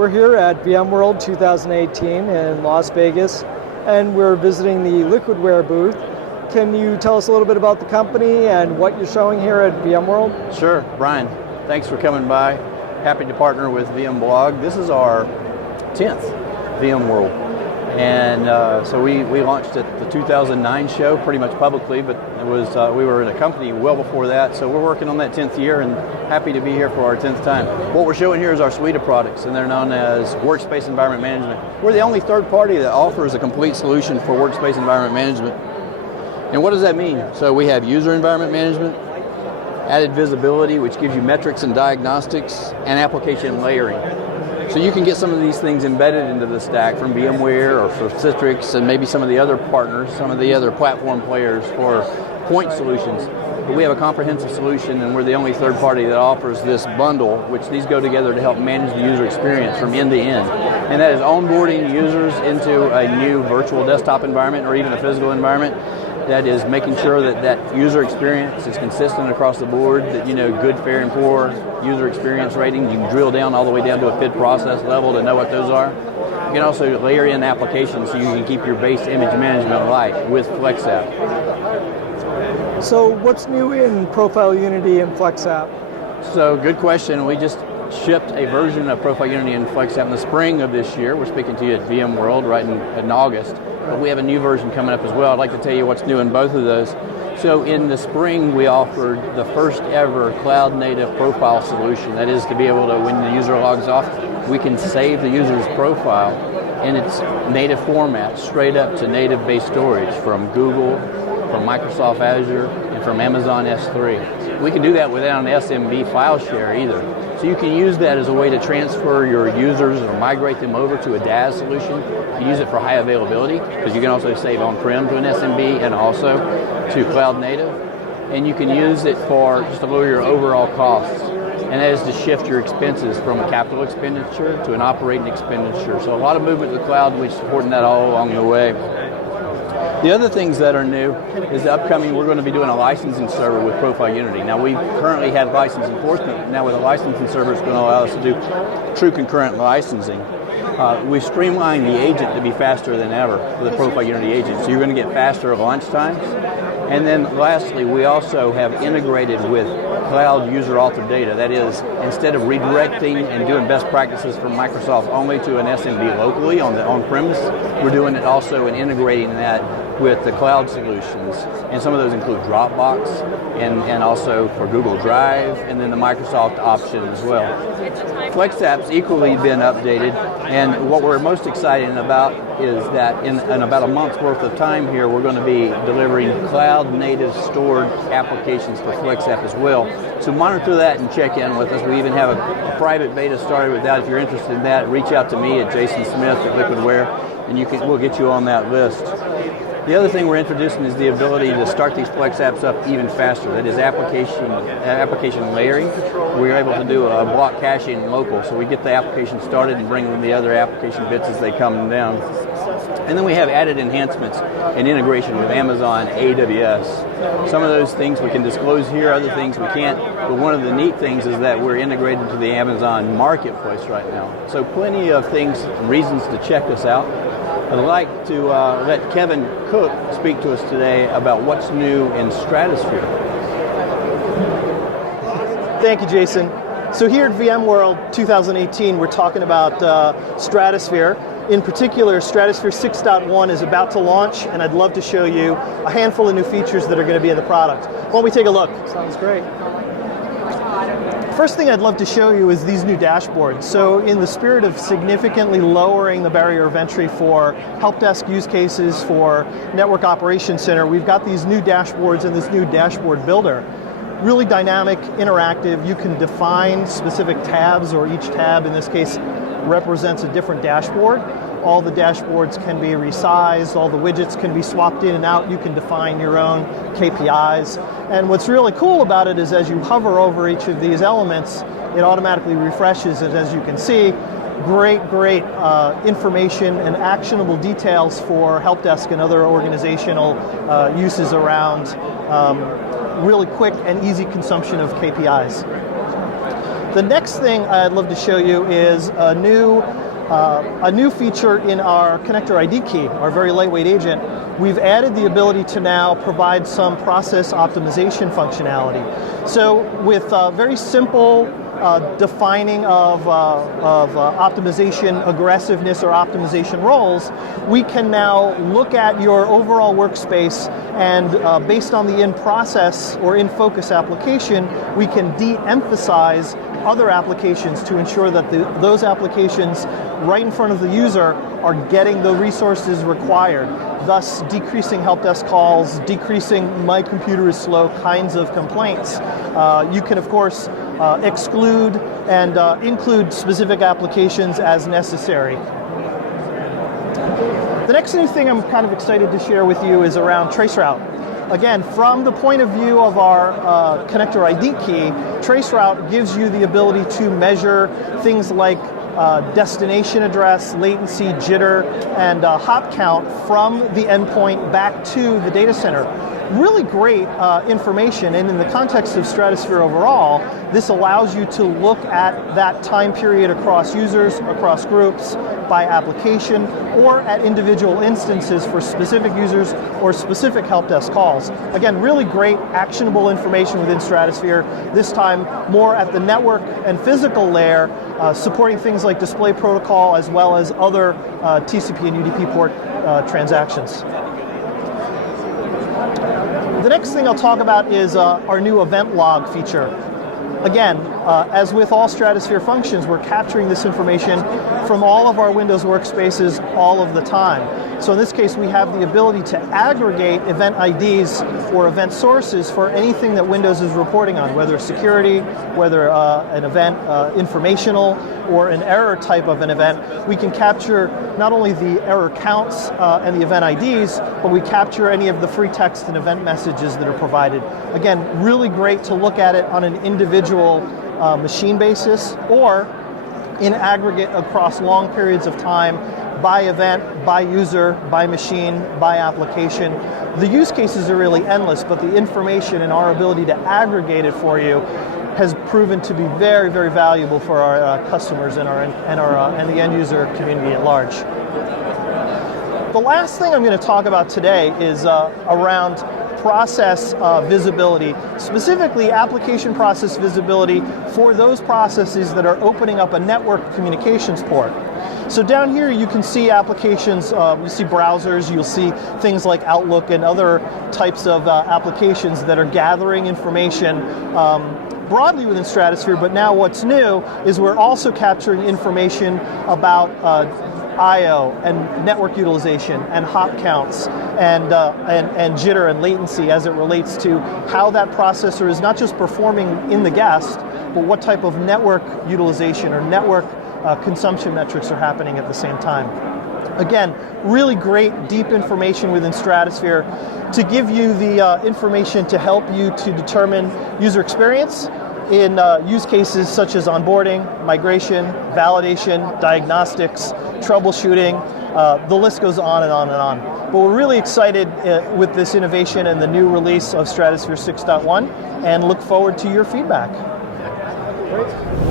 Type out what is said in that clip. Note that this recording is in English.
We're here at VMworld 2018 in Las Vegas, and we're visiting the Liquidware booth. Can you tell us a little bit about the company and what you're showing here at VMworld? Sure, Brian. Thanks for coming by. Happy to partner with VMblog. This is our 10th VMworld. And so we launched at the 2009 show pretty much publicly, but it was we were in a company well before that, so we're working on that 10th year and happy to be here for our 10th time. What we're showing here is our suite of products, and they're known as Workspace Environment Management. We're the only third party that offers a complete solution for Workspace Environment Management. And what does that mean? So we have User Environment Management, added visibility, which gives you metrics and diagnostics, and application layering. So you can get some of these things embedded into the stack from VMware or from Citrix and maybe some of the other partners, some of the other platform players for point solutions. But we have a comprehensive solution, and we're the only third party that offers this bundle, which these go together to help manage the user experience from end to end. And that is onboarding users into a new virtual desktop environment or even a physical environment. That is making sure that that user experience is consistent across the board, that you know good, fair, and poor user experience ratings. You can drill down all the way down to a PID process level to know what those are. You can also layer in applications so you can keep your base image management light with FlexApp. So what's new in ProfileUnity and FlexApp? So good question. We just shipped a version of ProfileUnity and FlexApp in the spring of this year. We're speaking to you at VMworld right in August. But we have a new version coming up as well. I'd like to tell you what's new in both of those. So in the spring, we offered the first ever cloud-native profile solution. That is to be able to, when the user logs off, we can save the user's profile in its native format, straight up to native-based storage from Google, from Microsoft Azure, and from Amazon S3. We can do that without an SMB file share either. So you can use that as a way to transfer your users or migrate them over to a DAS solution. You use it for high availability, because you can also save on-prem to an SMB and also to cloud native. And you can use it for just to lower your overall costs. And that is to shift your expenses from a capital expenditure to an operating expenditure. So a lot of movement to the cloud, and we're supporting that all along the way. The other things that are new is the upcoming, we're going to be doing a licensing server with ProfileUnity. Now we currently have license enforcement. Now with a licensing server, it's going to allow us to do true concurrent licensing. We've streamlined the agent to be faster than ever for the ProfileUnity agent. So you're going to get faster launch times. And then lastly, we also have integrated with cloud user authored data. That is, instead of redirecting and doing best practices from Microsoft only to an SMB locally on the on-premise, we're doing it also and integrating that with the cloud solutions. And some of those include Dropbox and also for Google Drive, and then the Microsoft option as well. FlexApp's equally been updated, and what we're most excited about is that in about a month's worth of time here, we're going to be delivering cloud-native stored applications for FlexApp as well. So monitor that and check in with us. We even have a private beta started with that. If you're interested in that, reach out to me at Jason Smith at Liquidware, and we'll get you on that list. The other thing we're introducing is the ability to start these Flex apps up even faster. That is application layering. We're able to do a block caching local, so we get the application started and bring in the other application bits as they come down. And then we have added enhancements and integration with Amazon AWS. Some of those things we can disclose here, other things we can't. But one of the neat things is that we're integrated to the Amazon marketplace right now. So plenty of things and reasons to check us out. I'd like to let Kevin Cook speak to us today about what's new in Stratosphere. Thank you, Jason. So here at VMworld 2018, we're talking about Stratosphere. In particular, Stratosphere 6.1 is about to launch, and I'd love to show you a handful of new features that are going to be in the product. Why don't we take a look? Sounds great. First thing I'd love to show you is these new dashboards. So in the spirit of significantly lowering the barrier of entry for help desk use cases for Network Operations Center, we've got these new dashboards and this new dashboard builder. Really dynamic, interactive. You can define specific tabs, or each tab in this case represents a different dashboard. All the dashboards can be resized, all the widgets can be swapped in and out. You can define your own KPIs. And what's really cool about it is as you hover over each of these elements, it automatically refreshes it, as you can see. Great information and actionable details for help desk and other organizational uses around really quick and easy consumption of KPIs. The next thing I'd love to show you is a new feature in our connector ID key, our very lightweight agent. We've added the ability to now provide some process optimization functionality. So with very simple defining of optimization aggressiveness or optimization roles, we can now look at your overall workspace and based on the in-process or in-focus application, we can de-emphasize other applications to ensure that those applications right in front of the user are getting the resources required, thus decreasing help desk calls, decreasing my computer is slow kinds of complaints. You can, of course, exclude and include specific applications as necessary. The next new thing I'm kind of excited to share with you is around traceroute. Again, from the point of view of our connector ID key, traceroute gives you the ability to measure things like destination address, latency, jitter, and hop count from the endpoint back to the data center. Really great information, and in the context of Stratosphere overall, this allows you to look at that time period across users, across groups, by application, or at individual instances for specific users or specific help desk calls. Again, really great actionable information within Stratosphere, this time more at the network and physical layer, supporting things like display protocol as well as other TCP and UDP port transactions. The next thing I'll talk about is our new event log feature. Again, as with all Stratosphere functions, we're capturing this information from all of our Windows workspaces all of the time. So in this case, we have the ability to aggregate event IDs or event sources for anything that Windows is reporting on, whether security, whether an event informational, or an error type of an event. We can capture not only the error counts and the event IDs, but we capture any of the free text and event messages that are provided. Again, really great to look at it on an individual machine basis or in aggregate across long periods of time, by event, by user, by machine, by application. The use cases are really endless, but the information and our ability to aggregate it for you has proven to be very, very valuable for our customers and the end user community at large. The last thing I'm going to talk about today is around process visibility, specifically application process visibility for those processes that are opening up a network communications port. So down here you can see applications, you see browsers, you'll see things like Outlook and other types of applications that are gathering information broadly within Stratosphere, but now what's new is we're also capturing information about I/O and network utilization and hop counts and jitter and latency as it relates to how that processor is not just performing in the guest, but what type of network utilization or network consumption metrics are happening at the same time. Again, really great deep information within Stratosphere to give you the information to help you to determine user experience in use cases such as onboarding, migration, validation, diagnostics, troubleshooting. The list goes on and on and on. But we're really excited with this innovation and the new release of Stratosphere 6.1 and look forward to your feedback. Great.